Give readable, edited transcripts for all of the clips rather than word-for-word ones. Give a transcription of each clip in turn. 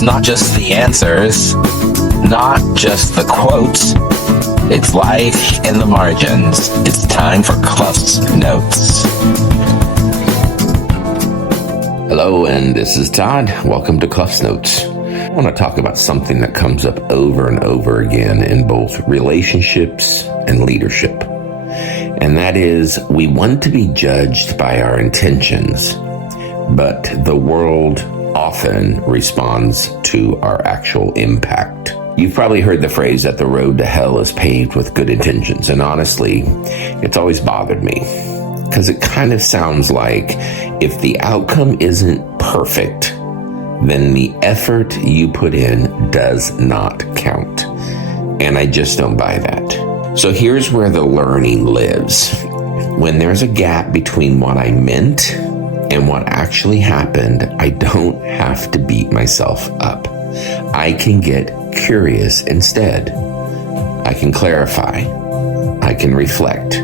It's not just the answers, not just the quotes. It's life in the margins. It's time for CluffsNotes. Hello, and this is Todd. Welcome to CluffsNotes. I want to talk about something that comes up over and over again in both relationships and leadership. And that is, we want to be judged by our intentions, but the world often responds to our actual impact. You've probably heard the phrase that the road to hell is paved with good intentions, and honestly, it's always bothered me because it kind of sounds like if the outcome isn't perfect, then the effort you put in does not count. And I just don't buy that. So here's where the learning lives. When there's a gap between what I meant and what actually happened, I don't have to beat myself up. I can get curious instead. I can clarify. I can reflect.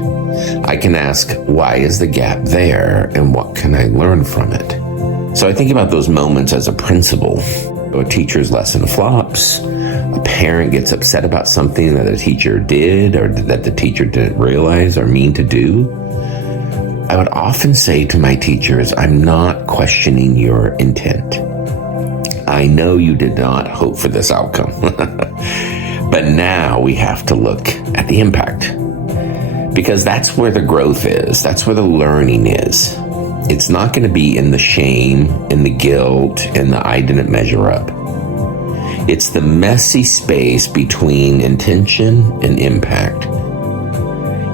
I can ask, why is the gap there and what can I learn from it? So I think about those moments as a principal. A teacher's lesson flops. A parent gets upset about something that a teacher did or that the teacher didn't realize or mean to do. I would often say to my teachers, I'm not questioning your intent. I know you did not hope for this outcome. But now we have to look at the impact. Because that's where the growth is. That's where the learning is. It's not going to be in the shame, in the guilt, in the I didn't measure up. It's the messy space between intention and impact.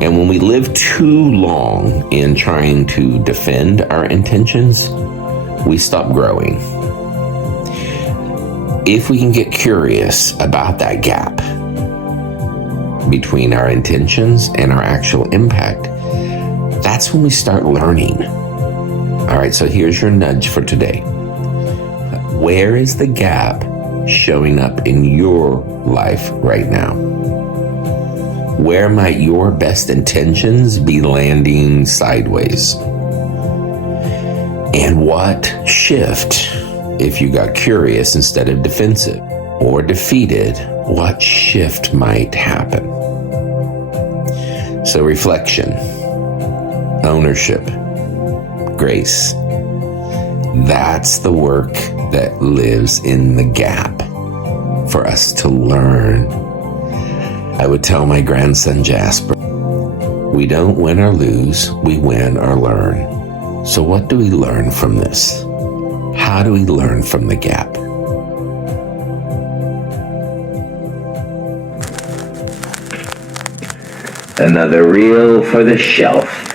And when we live too long in trying to defend our intentions, we stop growing. If we can get curious about that gap between our intentions and our actual impact, that's when we start learning. All right, so here's your nudge for today. Where is the gap showing up in your life right now? Where might your best intentions be landing sideways? And what shift, if you got curious instead of defensive or defeated, what shift might happen? So reflection, ownership, grace. That's the work that lives in the gap for us to learn. I would tell my grandson Jasper, we don't win or lose, we win or learn. So what do we learn from this? How do we learn from the gap? Another reel for the shelf.